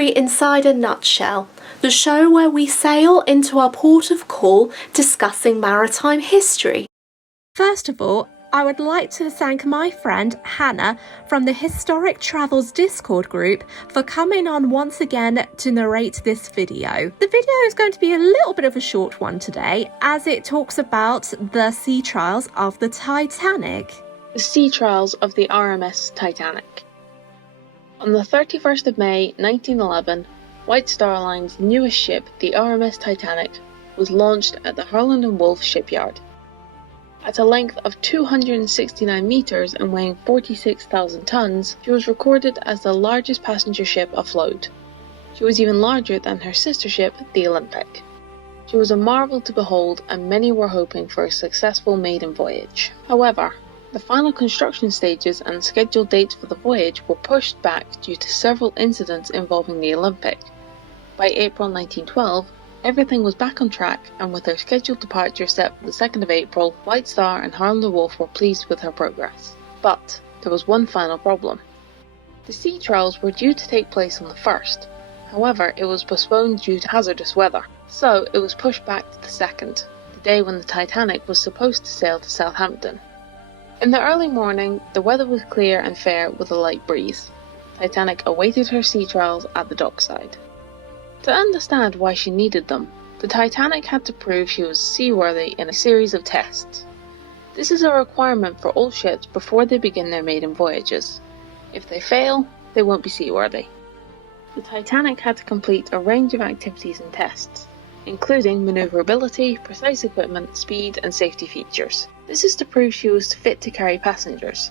History Inside a Nutshell, the show where we sail into our port of call discussing maritime history. First of all, I would like to thank my friend Hanna from the Historic Travels Discord group for coming on once again to narrate this video. The video is going to be a little bit of a short one today, as it talks about the sea trials of the Titanic. The sea trials of the RMS Titanic. On the 31st of May 1911, White Star Line's newest ship, the RMS Titanic, was launched at the Harland and Wolff shipyard. At a length of 269 metres and weighing 46,000 tonnes, she was recorded as the largest passenger ship afloat. She was even larger than her sister ship, the Olympic. She was a marvel to behold, and many were hoping for a successful maiden voyage. However, the final construction stages and scheduled dates for the voyage were pushed back due to several incidents involving the Olympic. By April 1912, everything was back on track, and with her scheduled departure set for the 2nd of April, White Star and Harland and Wolff were pleased with her progress. But there was one final problem. The sea trials were due to take place on the 1st, however it was postponed due to hazardous weather, so it was pushed back to the 2nd, the day when the Titanic was supposed to sail to Southampton. In the early morning, the weather was clear and fair with a light breeze. Titanic awaited her sea trials at the dockside. To understand why she needed them, the Titanic had to prove she was seaworthy in a series of tests. This is a requirement for all ships before they begin their maiden voyages. If they fail, they won't be seaworthy. The Titanic had to complete a range of activities and tests, including manoeuvrability, precise equipment, speed, and safety features. This is to prove she was fit to carry passengers.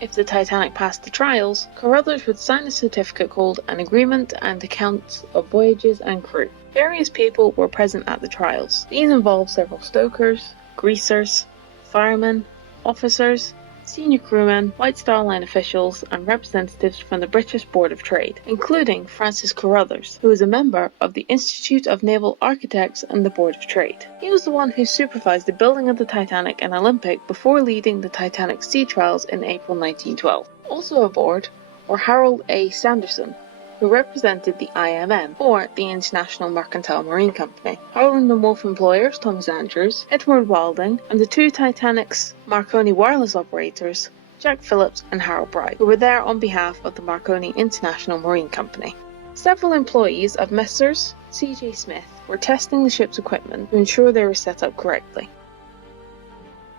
If the Titanic passed the trials, Carruthers would sign a certificate called an Agreement and Accounts of Voyages and Crew. Various people were present at the trials. These involved several stokers, greasers, firemen, officers, senior crewmen, White Star Line officials, and representatives from the British Board of Trade, including Francis Carruthers, who was a member of the Institute of Naval Architects and the Board of Trade. He was the one who supervised the building of the Titanic and Olympic before leading the Titanic sea trials in April 1912. Also aboard were Harold A. Sanderson, who represented the IMM, or the International Mercantile Marine Company, Harland and Wolff employers Thomas Andrews, Edward Wilding, and the two Titanic's Marconi wireless operators, Jack Phillips and Harold Bright, who were there on behalf of the Marconi International Marine Company. Several employees of Messrs. C.J. Smith were testing the ship's equipment to ensure they were set up correctly.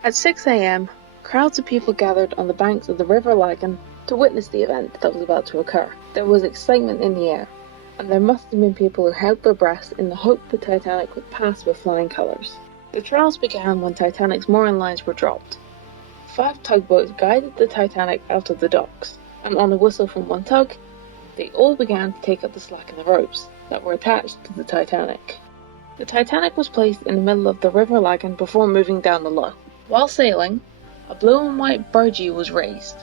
At 6 a.m, crowds of people gathered on the banks of the River Lagan to witness the event that was about to occur. There was excitement in the air, and there must have been people who held their breath in the hope the Titanic would pass with flying colours. The trials began when Titanic's mooring lines were dropped. 5 tugboats guided the Titanic out of the docks, and on a whistle from one tug, they all began to take up the slack in the ropes that were attached to the Titanic. The Titanic was placed in the middle of the River Lagan before moving down the low. While sailing, a blue and white burgee was raised.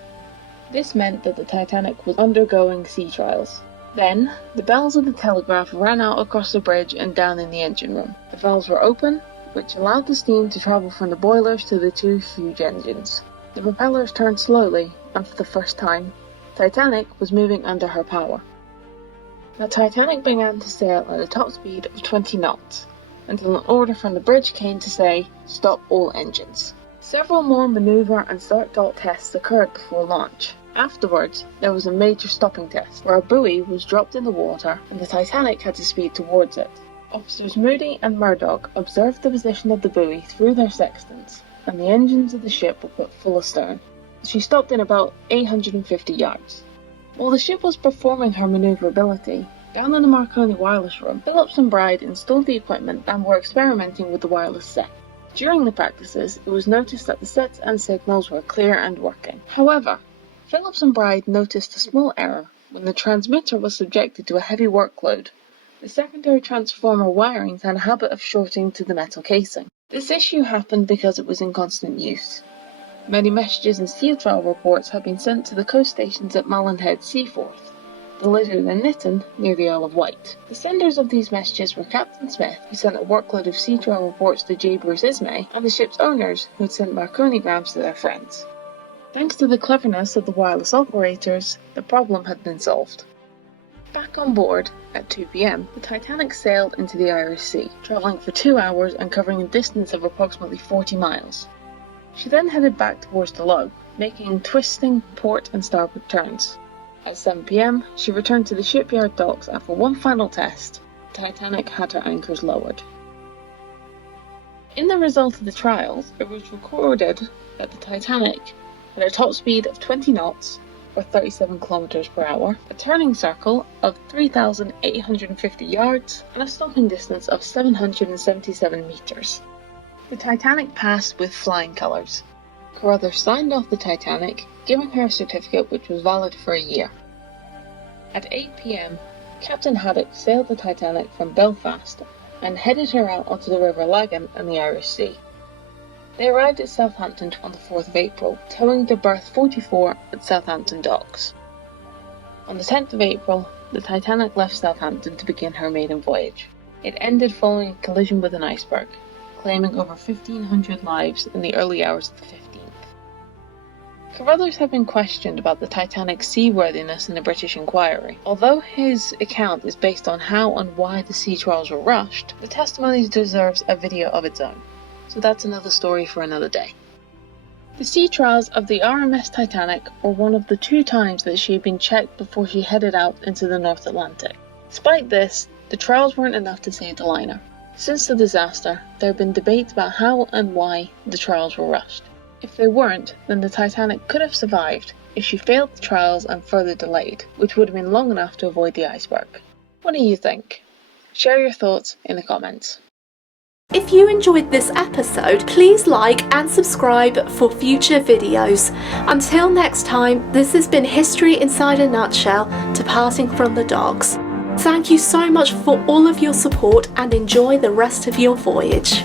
This meant that the Titanic was undergoing sea trials. Then, the bells of the telegraph ran out across the bridge and down in the engine room. The valves were open, which allowed the steam to travel from the boilers to the 2 huge engines. The propellers turned slowly, and for the first time, Titanic was moving under her power. The Titanic began to sail at a top speed of 20 knots, until an order from the bridge came to say, "Stop all engines." Several more manoeuvre and start-halt tests occurred before launch. Afterwards, there was a major stopping test, where a buoy was dropped in the water and the Titanic had to speed towards it. Officers Moody and Murdoch observed the position of the buoy through their sextants, and the engines of the ship were put full astern. She stopped in about 850 yards. While the ship was performing her manoeuvrability, down in the Marconi wireless room, Phillips and Bride installed the equipment and were experimenting with the wireless set. During the practices, it was noticed that the sets and signals were clear and working. However, Phillips and Bride noticed a small error when the transmitter was subjected to a heavy workload. The secondary transformer wirings had a habit of shorting to the metal casing. This issue happened because it was in constant use. Many messages and sea trial reports had been sent to the coast stations at Malin Head, Seaforth, the Lizard and Lytton near the Isle of Wight. The senders of these messages were Captain Smith, who sent a workload of sea trial reports to J. Bruce Ismay, and the ship's owners, who had sent Marconigrams to their friends. Thanks to the cleverness of the wireless operators, the problem had been solved. Back on board at 2 p.m, the Titanic sailed into the Irish Sea, travelling for 2 hours and covering a distance of approximately 40 miles. She then headed back towards the lug, making twisting port and starboard turns. At 7 p.m, she returned to the shipyard docks after one final test. The Titanic had her anchors lowered. In the result of the trials, it was recorded that the Titanic had a top speed of 20 knots, or 37 kilometers per hour, a turning circle of 3,850 yards, and a stopping distance of 777 meters. The Titanic passed with flying colours. Carruthers signed off the Titanic, giving her a certificate which was valid for a year. At 8 p.m, Captain Haddock sailed the Titanic from Belfast and headed her out onto the River Lagan in the Irish Sea. They arrived at Southampton on the 4th of April, towing the berth 44 at Southampton docks. On the 10th of April, the Titanic left Southampton to begin her maiden voyage. It ended following a collision with an iceberg, claiming over 1,500 lives in the early hours of the 15th. Carruthers had been questioned about the Titanic's seaworthiness in the British inquiry. Although his account is based on how and why the sea trials were rushed, the testimony deserves a video of its own. So that's another story for another day. The sea trials of the RMS Titanic were one of the 2 times that she had been checked before she headed out into the North Atlantic. Despite this, the trials weren't enough to save the liner. Since the disaster, there have been debates about how and why the trials were rushed. If they weren't, then the Titanic could have survived if she failed the trials and further delayed, which would have been long enough to avoid the iceberg. What do you think? Share your thoughts in the comments. If you enjoyed this episode, please like and subscribe for future videos. Until next time, this has been History Inside a Nutshell, departing from the docks. Thank you so much for all of your support and enjoy the rest of your voyage.